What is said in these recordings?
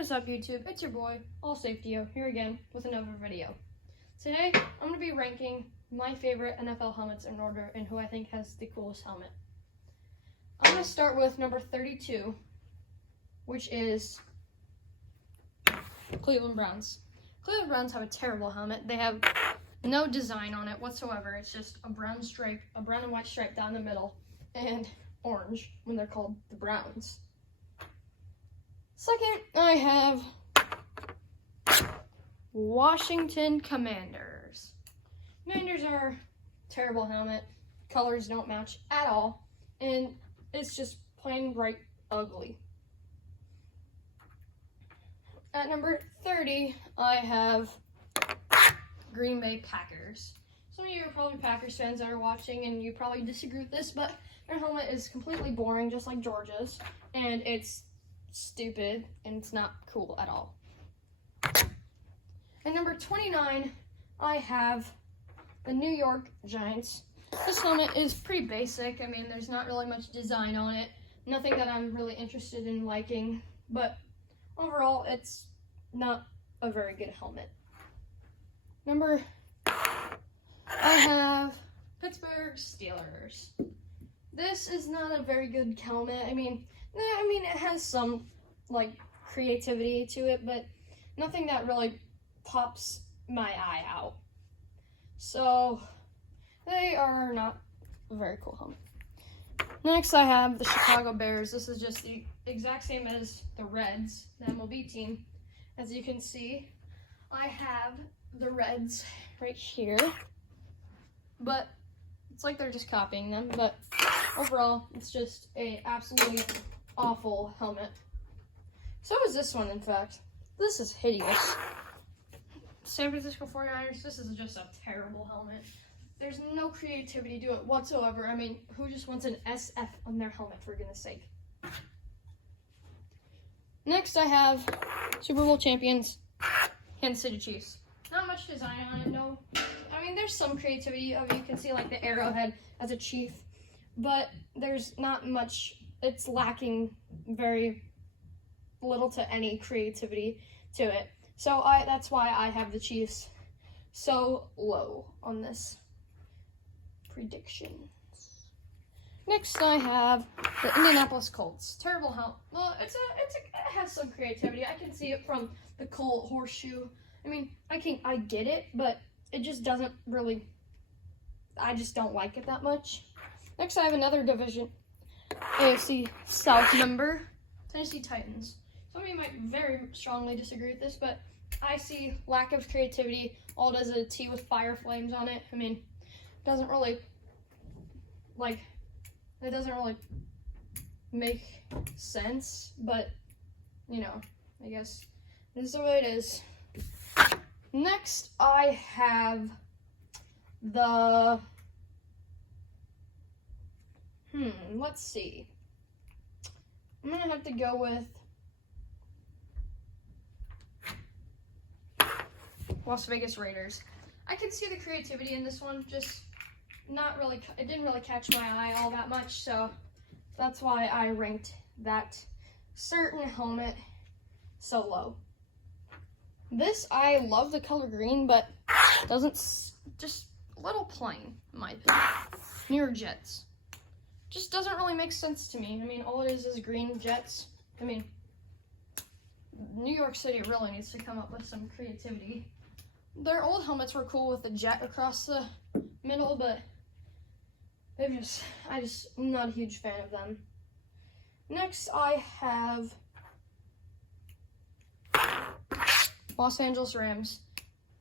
is up, YouTube? It's your boy, AllSafetyO, here again with another video. Today, I'm going to be ranking my favorite NFL helmets in order and who I think has the coolest helmet. I'm going to start with number 32, which is Cleveland Browns. Cleveland Browns have a terrible helmet. They have no design on it whatsoever. It's just a brown stripe, a brown and white stripe down the middle, and orange when they're called the Browns. Second, I have Washington Commanders. Commanders are a terrible helmet. Colors don't match at all, and it's just plain bright ugly. At number 30, I have Green Bay Packers. Some of you are probably Packers fans that are watching, and you probably disagree with this, but their helmet is completely boring, just like Georgia's, and it's stupid, and it's not cool at all. At number 29, I have the New York Giants. This helmet is pretty basic. I mean, there's not really much design on it. Nothing that I'm really interested in liking, but overall, it's not a very good helmet. I have Pittsburgh Steelers. This is not a very good helmet. I mean, it has some, creativity to it, but nothing that really pops my eye out. So, they are not a very cool helmet. Next, I have the Chicago Bears. This is just the exact same as the Reds, the MLB team. As you can see, I have the Reds right here, but it's like they're just copying them, but overall, it's just a absolutely awful helmet. So is this one, in fact. This is hideous. San Francisco 49ers, this is just a terrible helmet. There's no creativity to it whatsoever. I mean, who just wants an SF on their helmet, for goodness sake? Next, I have Super Bowl champions, Kansas City Chiefs. Not much design on it, no. I mean, there's some creativity. You can see, the arrowhead as a chief, but there's not much. It's lacking very little to any creativity to it. So that's why I have the Chiefs so low on this prediction. Next, I have the Indianapolis Colts. Terrible helmet. Well, it has some creativity. I can see it from the Colt horseshoe. I mean, I get it, but it just doesn't really. I just don't like it that much. Next, I have another division, AFC South member, Tennessee Titans. Some of you might very strongly disagree with this, but I see lack of creativity. All it is a T with fire flames on it. I mean, it doesn't really make sense, but, I guess this is the way it is. Next, I have the, let's see. I'm going to have to go with Las Vegas Raiders. I can see the creativity in this one, just not really, it didn't really catch my eye all that much, so that's why I ranked that certain helmet so low. This, I love the color green, but just a little plain, in my opinion. New York Jets. Just doesn't really make sense to me. I mean, all it is green Jets. I mean, New York City really needs to come up with some creativity. Their old helmets were cool with the jet across the middle, but I'm not a huge fan of them. Next, I have Los Angeles Rams.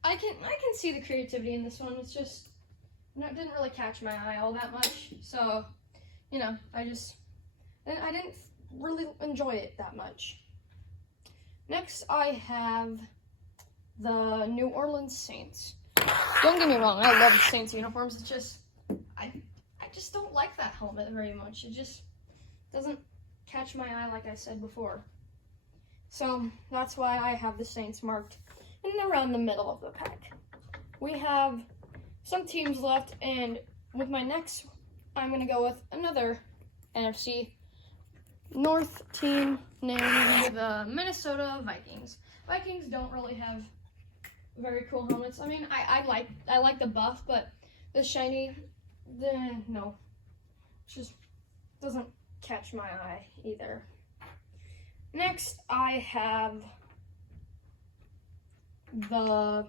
I can see the creativity in this one. It's just, it didn't really catch my eye all that much. So, I didn't really enjoy it that much. Next, I have the New Orleans Saints. Don't get me wrong, I love the Saints uniforms. It's just, I just don't like that helmet very much. It just doesn't catch my eye like I said before. So that's why I have the Saints marked in around the middle of the pack. We have some teams left, and with my next, I'm going to go with another NFC North team named the Minnesota Vikings. Vikings don't really have very cool helmets. I mean, I like the buff, but the shiny, no, just doesn't catch my eye either. Next, I have the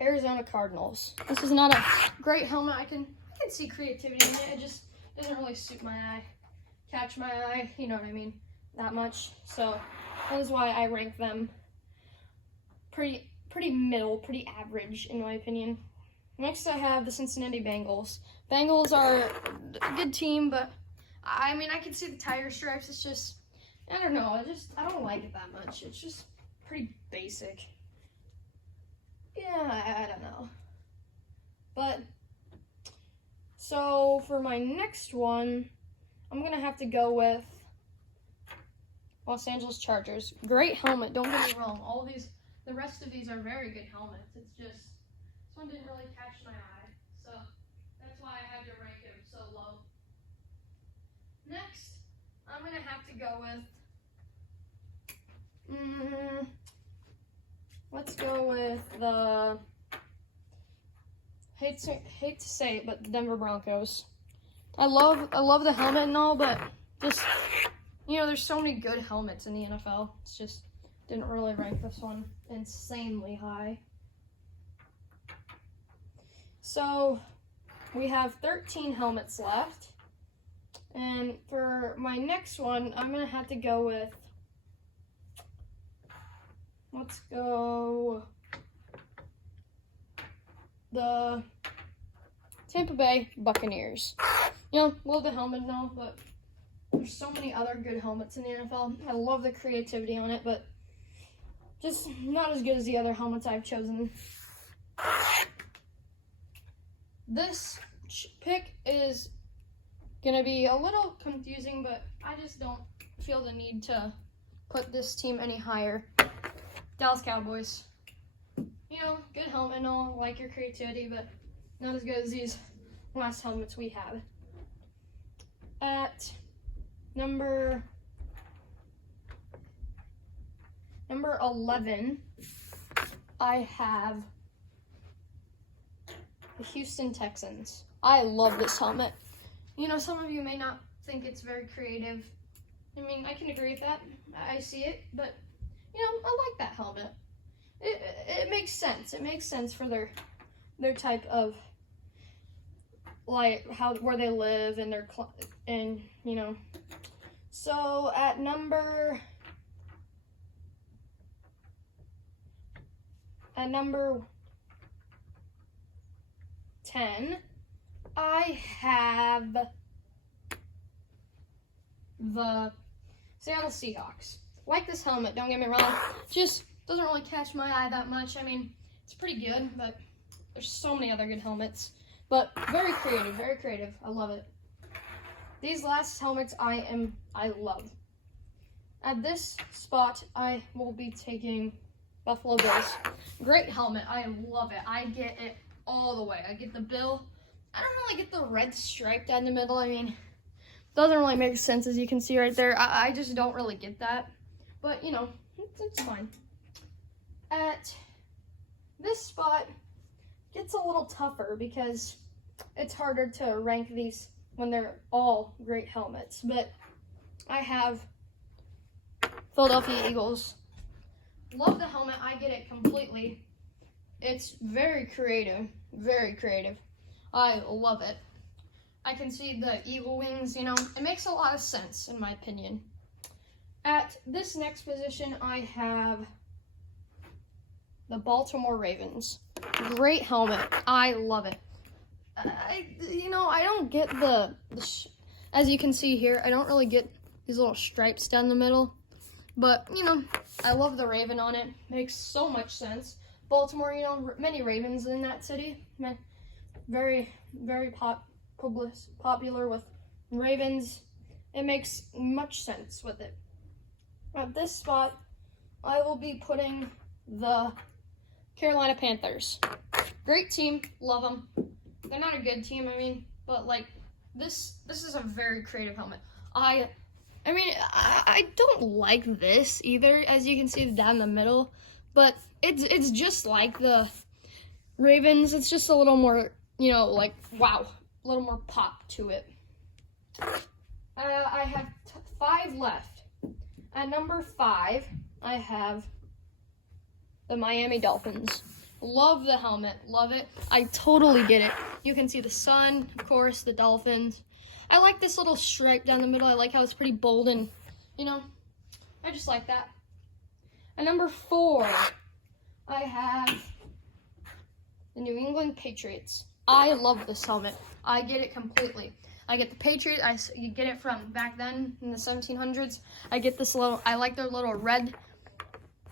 Arizona Cardinals. This is not a great helmet. I can see creativity in it. It just doesn't really suit my eye, catch my eye, you know what I mean, that much. So that is why I rank them pretty middle, pretty average in my opinion. Next, I have the Cincinnati Bengals. Bengals are a good team, but I mean, I can see the tiger stripes. It's just, I don't know. I don't like it that much. It's just pretty basic. Yeah, I don't know. But, so for my next one, I'm going to have to go with Los Angeles Chargers. Great helmet, don't get me wrong. All of these, the rest of these are very good helmets. It's just, this one didn't really catch my eye. So, that's why I had to rank him so low. Next, I'm going to have to go with, let's go with the, hate to say it, but the Denver Broncos. I love the helmet and all, but just, you know, there's so many good helmets in the NFL. It's just, didn't really rank this one insanely high. So, we have 13 helmets left. And for my next one, I'm going to have to go with, let's go, the Tampa Bay Buccaneers. You know, love the helmet and all, but there's so many other good helmets in the NFL. I love the creativity on it, but just not as good as the other helmets I've chosen. This pick is gonna be a little confusing, but I just don't feel the need to put this team any higher. Dallas Cowboys. You know, good helmet and all, like your creativity, but not as good as these last helmets we had. At number 11, I have the Houston Texans. I love this helmet. You know, some of you may not think it's very creative. I mean, I can agree with that. I see it, but, you know, I like that helmet. It makes sense. It makes sense for their type of, like, where they live and and, you know. So, at number 10, I have the Seattle Seahawks. Like this helmet, don't get me wrong. Just doesn't really catch my eye that much. I mean, it's pretty good, but there's so many other good helmets. But very creative, very creative. I love it. These last helmets I love. At this spot, I will be taking Buffalo Bills. Great helmet. I love it. I get it all the way. I get the bill. I don't really get the red stripe down the middle. I mean, doesn't really make sense, as you can see right there. I just don't really get that. But, you know, it's fine. At this spot, gets a little tougher because it's harder to rank these when they're all great helmets. But I have Philadelphia Eagles. Love the helmet. I get it completely. It's very creative. Very creative. I love it. I can see the eagle wings, you know. It makes a lot of sense, in my opinion. At this next position, I have the Baltimore Ravens. Great helmet. I love it. I don't get as you can see here, I don't really get these little stripes down the middle. But, you know, I love the raven on it. Makes so much sense. Baltimore, you know, many ravens in that city. Very, very popular with ravens. It makes much sense with it. At this spot, I will be putting the Carolina Panthers. Great team, love them. They're not a good team, I mean, but like this is a very creative helmet. I mean, I don't like this either, as you can see down the middle, but it's just like the Ravens. It's just a little more, you know, like, wow, a little more pop to it. I have 5 left. At number 5, I have the Miami Dolphins. Love the helmet, love it. I totally get it. You can see the sun, of course, the Dolphins. I like this little stripe down the middle. I like how it's pretty bold and, you know, I just like that. At number 4, I have the New England Patriots. I love this helmet. I get it completely. I get the Patriots. You get it from back then in the 1700s. I get this little, I like their little red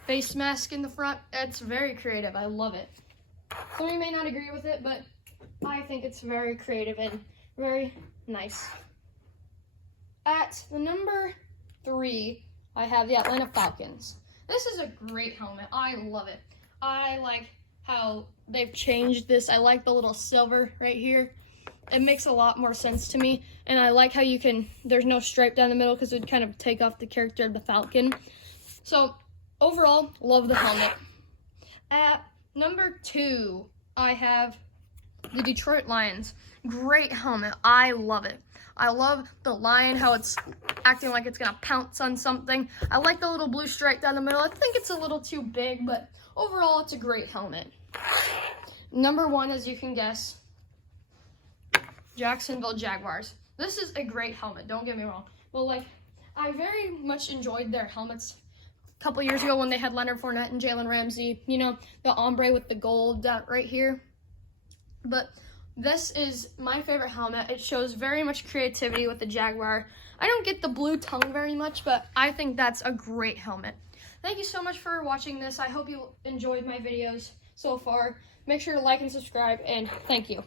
face mask in the front. It's very creative. I love it. Some of you may not agree with it, but I think it's very creative and very nice. At the number 3, I have the Atlanta Falcons. This is a great helmet. I love it. I like how they've changed this. I like the little silver right here. It makes a lot more sense to me. And I like how there's no stripe down the middle because it would kind of take off the character of the Falcon. So overall, love the helmet. At number 2, I have the Detroit Lions. Great helmet. I love it. I love the lion, how it's acting like it's gonna pounce on something. I like the little blue stripe down the middle. I think it's a little too big, but overall, it's a great helmet. Number 1, as you can guess, Jacksonville Jaguars. This is a great helmet, don't get me wrong. Well, like, I very much enjoyed their helmets a couple years ago when they had Leonard Fournette and Jalen Ramsey, you know, the ombre with the gold right here. But this is my favorite helmet. It shows very much creativity with the Jaguar. I don't get the blue tongue very much, but I think that's a great helmet. Thank you so much for watching this. I hope you enjoyed my videos so far. Make sure to like and subscribe, and thank you.